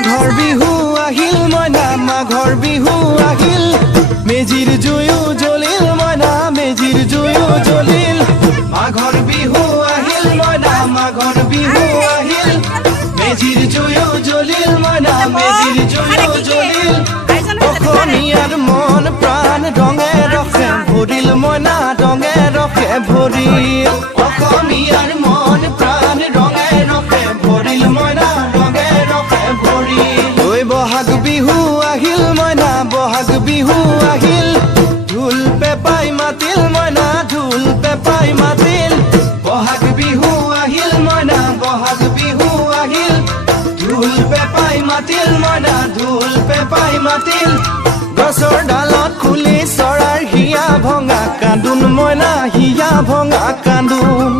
মাঘৰ বিহু আহিল মইনা মাঘৰ বিহু আহিল মেজিৰ জুয়ো জ্বলিল মইনা মেজিৰ জুয়ো জ্বলিল মাঘৰ বিহু আহিল মইনা মাঘৰ বিহু আহিল মেজিৰ জুয়ো জ্বলিল মইনা মেজিৰ জুয়ো জ্বলিল অসমীয়াৰ মন প্ৰাণ ৰঙে ৰখে ভৰিল মইনা ৰঙে ৰখে ভৰিল অসমীয়াৰ মন প্ৰাণ ৰঙে ৰখে ভৰিল মইনা ৰঙে ৰখে ভৰিল ঐ বহাগ বিহু আহিল মইনা বহাগ বিহু আহিল ঢোল পেপাই মাতিল মইনা ঢোল পেপাই মাতিল বহাগ বিহু আহিল মইনা বহাগ বিহু আহিল ঢোল পেপাই মাতিল মইনা ঢোল পেপাই মাতিল গছৰ ডালত খুলি চৰাৰ হিয়া ভঙা কান্দোন মইনা হিয়া ভঙা কান্দোন